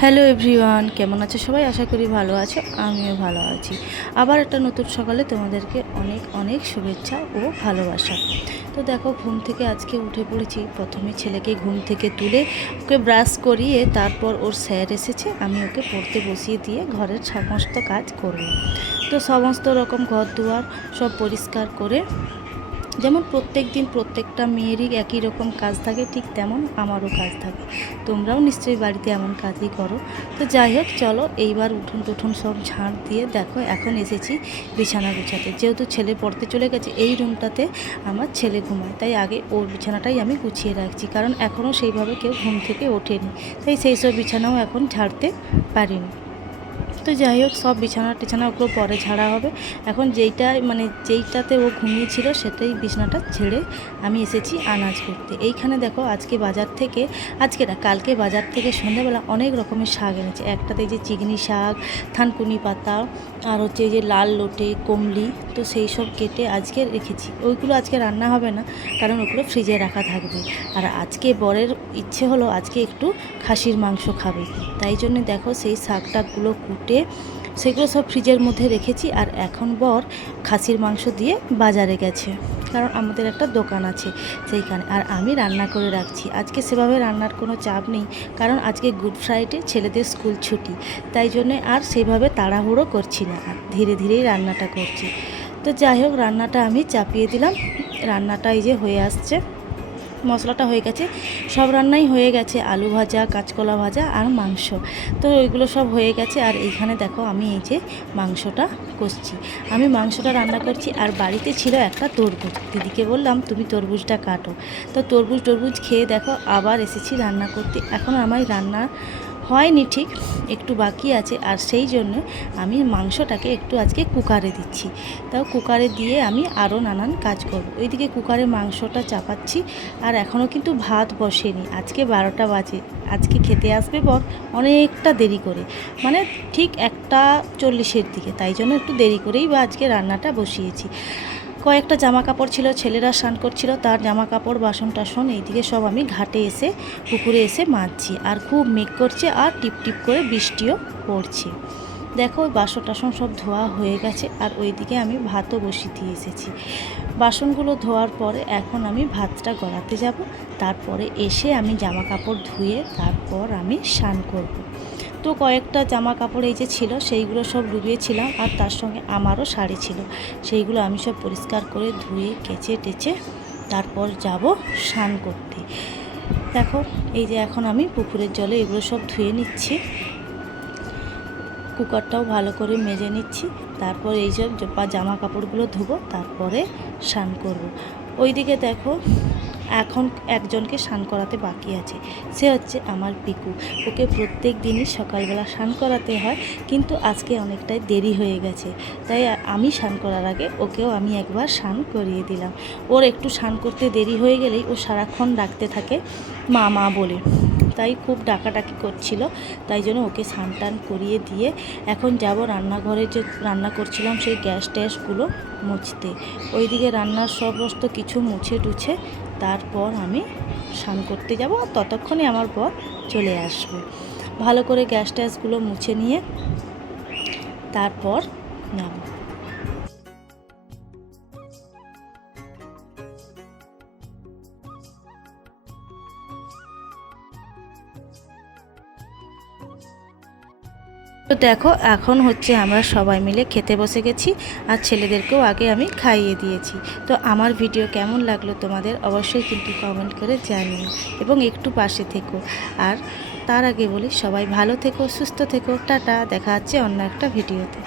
Hello everyone, কেমন আছে সবাই? আশা করি ভালো আছো, আমিও ভালো আছি। আবার একটা নতুন সকালে তোমাদেরকে অনেক অনেক শুভেচ্ছা ও ভালোবাসা। তো দেখো, ঘুম থেকে আজকে উঠে পড়েছি। প্রথমে ছেলেকে ঘুম থেকে তুলে ওকে ব্রাশ করিয়ে তারপর ওর স্যার এসেছে। আমি ওকে পড়তে বসিয়ে দিয়ে ঘরের সমস্ত কাজ করব। তো সমস্ত রকম ঘর দুয়ার সব পরিষ্কার করে যেমন প্রত্যেক দিন প্রত্যেকটা মেয়েরই একই রকম কাজ থাকে, ঠিক তেমন আমারও কাজ থাকে। তোমরাও নিশ্চয়ই বাড়িতে এমন কাজই করো। তো যাই হোক, চলো এইবার উঠুন টুঠুন সব ঝাঁট দিয়ে দেখো, এখন এসেছি বিছানা গুছাতে। যেহেতু ছেলে পড়তে চলে গেছে, এই রুমটাতে আমার ছেলে ঘুমায়। তাই আগে ওর বিছানাটাই আমি গুছিয়ে রাখছি, কারণ এখনও সেইভাবে কেউ ঘুম থেকে ওঠেনি। তাই সেই সব বিছানাও এখন ঝাড়তে পারিনি। তো যাই হোক, সব বিছানা টিছানা ওগুলো পরে ছাড়া হবে। এখন যেইটা মানে যেইটাতে ও ঘুমিয়েছিল, সেটাই বিছানাটা ছেড়ে আমি এসেছি আনাজ করতে। এইখানে দেখো, আজকে বাজার থেকে, আজকে না, কালকে বাজার থেকে সন্ধ্যাবেলা অনেক রকমের শাক এনেছে। একটাতে যে চিগনি শাক, থানকুনি পাতা, আর হচ্ছে যে লাল লোটে, কমলি, তো সেই সব কেটে আজকে রেখেছি। ওইগুলো আজকে রান্না হবে না, কারণ ওগুলো ফ্রিজে রাখা থাকবে। আর আজকে বরের ইচ্ছে হলো, আজকে একটু খাসির মাংস খাবে। তাই জন্য দেখো, সেই শাকটাগুলো কুটে সেগুলো সব ফ্রিজের মধ্যে রেখেছি আর এখন বর খাসির মাংস দিয়ে বাজারে গেছে। কারণ আমাদের একটা দোকান আছে সেইখানে। আর আমি রান্না করে রাখছি। আজকে সেভাবে রান্নার কোনো চাপ নেই। কারণ আজকে গুড ফ্রাইডে ছেলেদের স্কুল ছুটি। তাই জন্যে আর সেভাবে তাড়াহুড়ো করছি না। আর ধীরে ধীরেই রান্নাটা করছি। তো যাই হোক, রান্নাটা আমি চাপিয়ে দিলাম। রান্নাটা এই যে হয়ে আসছে। মশলাটা হয়ে গেছে। সব রান্নাই হয়ে গেছে, আলু ভাজা, কাঁচকলা ভাজা আর মাংস। তো ওইগুলো সব হয়ে গেছে আর এইখানে দেখো আমি এই যে মাংসটা কষছি। আমি মাংসটা রান্না করছি আর বাড়িতে ছিল একটা তরমুজ। দিদিকে বললাম, তুমি তরমুজটা কাটো। তো তরমুজ টরমুজ খেয়ে দেখো আবার এসেছি রান্না করতে। এখন আমার রান্না হয়নি ঠিক, একটু বাকি আছে আর সেই জন্য আমি মাংসটাকে একটু আজকে কুকারে দিচ্ছি। তাও কুকারে দিয়ে আমি আরও নানান কাজ করব। ওইদিকে কুকারে মাংসটা চাপাচ্ছি আর এখনও কিন্তু ভাত বসেনি। আজকে বারোটা বাজে, আজকে খেতে আসবে বর অনেকটা দেরি করে। মানে ঠিক একটা চল্লিশের দিকে, তাই জন্য একটু দেরি করেই বা আজকে রান্নাটা বসিয়েছি। কয়েকটা জামা কাপড় ছিল, ছেলেরা স্নান করছিল, তার জামা কাপড় বাসন টাসন এইদিকে সব আমি ঘাটে এসে, পুকুরে এসে মাজছি। আর খুব মেঘ করছে আর টিপ টিপ করে বৃষ্টিও পড়ছে। দেখো ওই বাসন টাসন সব ধোয়া হয়ে গেছে আর ওইদিকে আমি ভাতও বসিয়ে দিয়ে এসেছি। বাসনগুলো ধোয়ার পরে এখন আমি ভাতটা গড়াতে যাব। তারপরে এসে আমি জামা কাপড় ধুয়ে তারপর আমি স্নান করব। তো কয়েকটা জামা কাপড় এই যে ছিল, সেইগুলো সব ডুবিয়েছিলাম আর তার সঙ্গে আমারও শাড়ি ছিল। সেইগুলো আমি সব পরিষ্কার করে ধুয়ে, কেচে, টেচে তারপর যাব স্নান করতে। দেখো, এই যে এখন আমি পুকুরের জলে এগুলো সব ধুয়ে নিচ্ছি। কুকারটাও ভালো করে মেজে নিচ্ছি। তারপর এই সব জামা কাপড়গুলো ধুবো, তারপরে স্নান করব। ওইদিকে দেখো এখন একজনকে স্নান করাতে বাকি আছে। সে হচ্ছে আমার পিকু। ওকে প্রত্যেক দিনই সকালবেলা স্নান করাতে হয়, কিন্তু আজকে অনেকটাই দেরি হয়ে গেছে। তাই আমি স্নান করার আগে ওকেও আমি একবার স্নান করিয়ে দিলাম। ওর একটু স্নান করতে দেরি হয়ে গেলেই ও সারাক্ষণ ডাকতে থাকে মা মা বলে। তাই খুব ডাকাডাকি করছিল। তাই জন্য ওকে স্নান টান করিয়ে দিয়ে এখন যাব রান্নাঘরে যে রান্না করছিলাম সেই গ্যাস ট্যাসগুলো মুছতে। ওইদিকে রান্নার সমস্ত কিছু মুছে টুছে তারপর আমি স্নান করতে যাব আর ততক্ষণে আমার পর চলে আসবে। ভালো করে গ্যাস ট্যাসগুলো মুছে নিয়ে তারপর যাব তো দেখো, এখন হচ্ছে আমরা সবাই মিলে খেতে বসে গেছি আর ছেলেদেরকেও আগে আমি খাইয়ে দিয়েছি। তো আমার ভিডিও কেমন লাগল তোমাদের অবশ্যই কিন্তু কমেন্ট করে জানিও এবং একটু পাশে থেকো। আর তার আগে বলি, সবাই ভালো থেকো, সুস্থ থেকো, টাটা, দেখা হচ্ছে অন্য একটা ভিডিওতে।